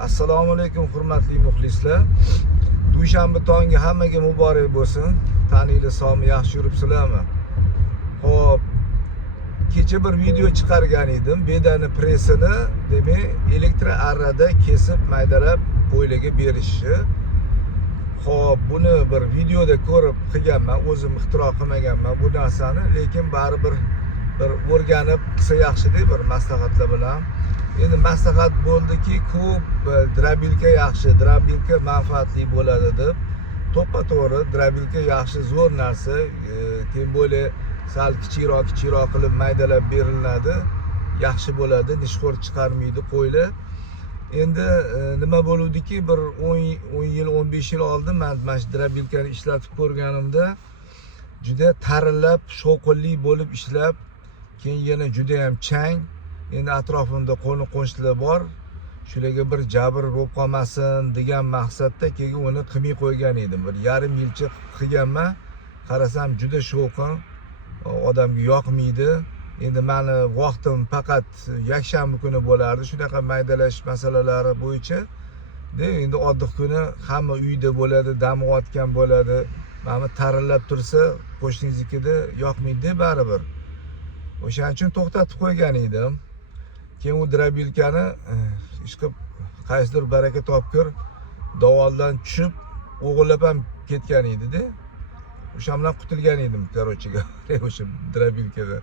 Assalomu alaykum hurmatli muxlislar. Dushanba tongi hammaga muborak bo'lsin. Taninglar sog'mi, yaxshi yuribsizlarmi? Xo'p, kecha bir video chiqargan edim. Bedani pressini, demak, elektr arrada kesib maydalab bo'ylaga berishni. Xo'p, buni bir videoda ko'rib qilganman, o'zim ixtiro qilmaganman bu narsani, lekin baribir bir o'rganib qilsa yaxshi-da, bir maslahatlar bilan. Endi maslahat bo'ldiki, ko'p drabilka yaxshi, drabilka manfaatli bo'ladi deb. To'ppa-to'g'ri, drabilka yaxshi, zo'r narsa. Tem bo'la sal kichikroq qilib maydalab beriladi. Yaxshi bo'ladi, nishxo'r chiqarmaydi qo'ylar. Endi nima bo'luvdiki, bir 10 yil, 15 yil oldin men mana shu drabilkani ishlatib ko'rganimda juda tarillab, shovqinli bo'lib ishlab, keyin yana juda ham chang. Endi atrofimda qo'shnilar bor. Shularga bir jabr bo'lib qolmasin degan maqsadda keyin uni qilmay qo'ygan edim. Bir yarim yilcha qilganman. Qarasam juda shovqin, odamga yoqmaydi. Endi meni vaqtim faqat yakshanba kuni bo'lardi shunaqa maydalash masalalari bo'yicha. Endi oddiy kuni hamma uyda bo'ladi, dam olayotgan bo'ladi. Mana tarillab tursa, qo'shningiznikida yoqmaydi baribir. O'shaning uchun to'xtatib qo'ygan edim. Keyin u drabilkani ishqib qaysidir baraka topkir davoldan tushib, o'g'irlab ham ketgan edi-da. O'sha bilan qutulgan edim, qarochiga, o'sha drabilkada.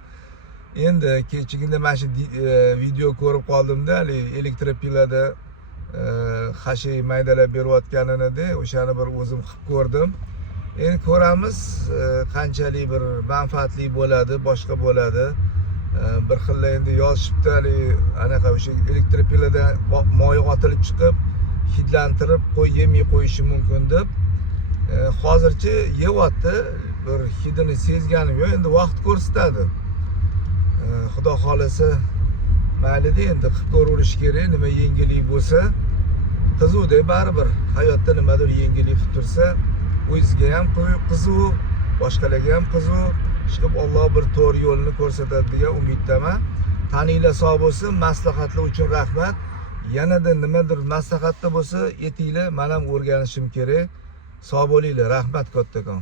Endi kechagina mana shu video ko'rib qoldimda, elektropilada hashay maydalab berayotganini-da, o'shani bir o'zim qilib ko'rdim. Endi ko'ramiz, qanchalik bir manfaatli bo'ladi, boshqa bo'ladi. Bir xilla endi yozishibdi, anaqa o'sha elektropilada moy otilib chiqib, hidlantirib qo'y yemay qo'yishi mumkin deb. Hozircha yeyapti, bir hidini sezganim yo'q, endi vaqt ko'rsatadi. Xudo xolasa, mayli-da, endi qilib ko'raverish kerak, nima yengillik bo'lsa, qiziq-da baribir. Hayotda nimadir yengillik qilib tursa, o'zingizga ham qiziq, boshqalarga ham qiziq. Chiqib Alloh bir to'g'ri yo'lni ko'rsatadi degan umiddaman. Taninglar sog' bo'lsin, maslahatlar uchun rahmat. Yanada nimadir maslahatda bo'lsa, aytinglar, men ham o'rganishim kerak. Sog' bo'linglar, rahmat kattakon.